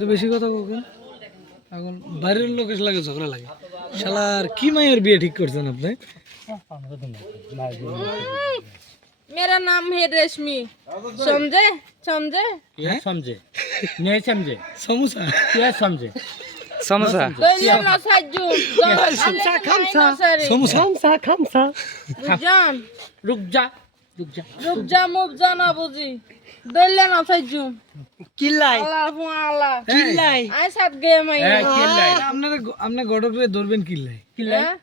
তো বেশি কথা বলবেন এখন বাইরের লোকের লাগে ঝগড়া লাগে শালার কি মায়ের বিয়ে ঠিক করছেন আপনি मेरा नाम है रेशमी समझे समझे ये समझे नहीं समझे समोसा क्या समझे समोसा दोले ना साजू समोसा खामसा समोसा खामसा जान रुक जा रुक जा रुक जा मुब जाना बुझी दोले ना साजू কিল্লাই अल्लाह फु अल्लाह কিল্লাই आई साथ गए मैं ए किल्लाई আপনারা আপনি গড়কে ধরবেন কিল্লাই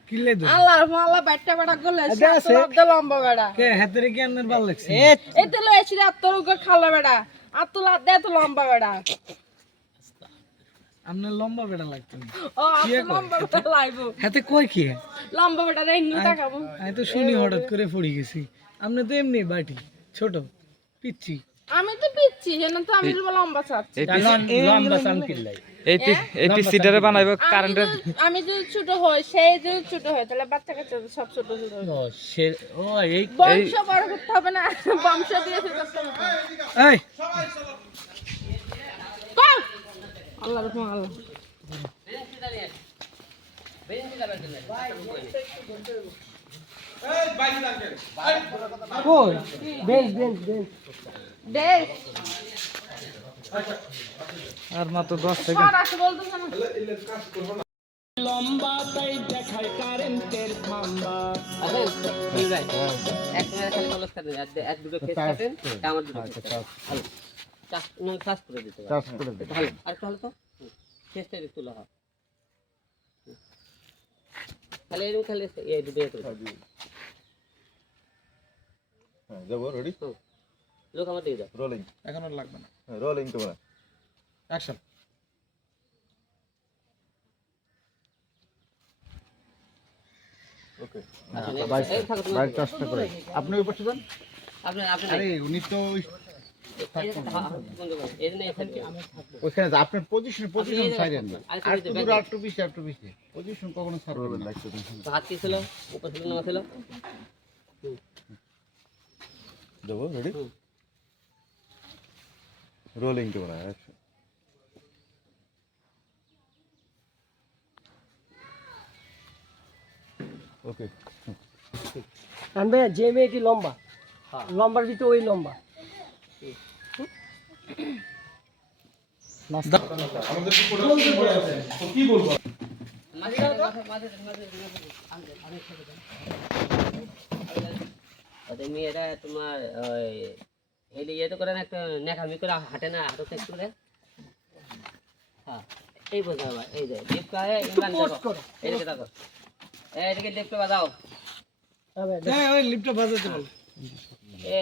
কিল্লাই ধরবেন अल्लाह फु अल्लाह बैठा बैठा गले साथ लग लंबा बेड़ा কে হাতের কি আপনার ভালো লাগছে এতে লই এসে তোর উগে খালা বেড়া আর তুই লাদ দে তো লম্বা বেড়া আপনার লম্বা বেটা লাগতো ও আপনি লম্বা বেড়া লাইবো হাতে কয় কি লম্বা বেড়া রে ইন্নু তাকাবো আমি তো শুনি হঠাৎ করে পড়ে গেছি আপনি তো এমনি বাটি ছোট পিচ্ছি আমি তো পিচ্ছি হেন তো আমি লম্বা চাচ্ছি लंबा सान किल्लाई এই পিসিটারে বানাইবো কারেন্টের আমি যদি ছোট হই সেই যদি ছোট হয় তাহলে বাচ্চা কাচ্চা তো সব ছোট ছোট হয় ओ शेर ओ এই বংশ বড় করতে হবে না বংশ দিয়ে শুরু করতে হবে এই কও আল্লাহর রহমান আল্লাহ কই বেঞ্চ বেঞ্চ বেঞ্চ দেখ আর মাত্র 10 সেকেন্ড আর আসে বলতেছ না লম্বা তাই দেখায় কারেন্টের খাম্বা এক মিনিট খালি কলস কাটেন এক দুটো ফেস কাটেন আমার দুটো ভালো চাষ নয় চাষ করে দিতে ভালো আর তাহলে তো ফেসটা একটু তুলা হয় খালি এরকম খালি এই দুটো করে হ্যাঁ যাবো রেডি লোক আমার দিয়ে দাও রোলিং এখন আর লাগবে না হ্যাঁ রোলিং তো বলা অ্যাকশন ওকে বাইরে চেষ্টা করে আপনি ওই পাশে যান আপনি আপনি আরে উনি তো ওইখানে ওইখানে আপনার পজিশন ছাড়েন না আর একটু দূরে একটু বেশি পজিশন কখনো ছাড়বেন না হাত কি ছিল উপর ছিল না ছিল যাবো রেডি রোলিং তো বলা অ্যাকশন ওকে আনবে যে মেয়েটি লম্বা লম্বার ভিতরে ওই লম্বা মেয়েরা তোমার এই ইয়ে তো করে না একটা নেখামি করে হাঁটে না হাঁটো চেক করে হ্যাঁ এই বোঝা এই যে লিফট করে ইমরান দেখো এইদিকে দেখো এইদিকে লিফট বাজাও ওই লিফটটা বাজাতে বল এ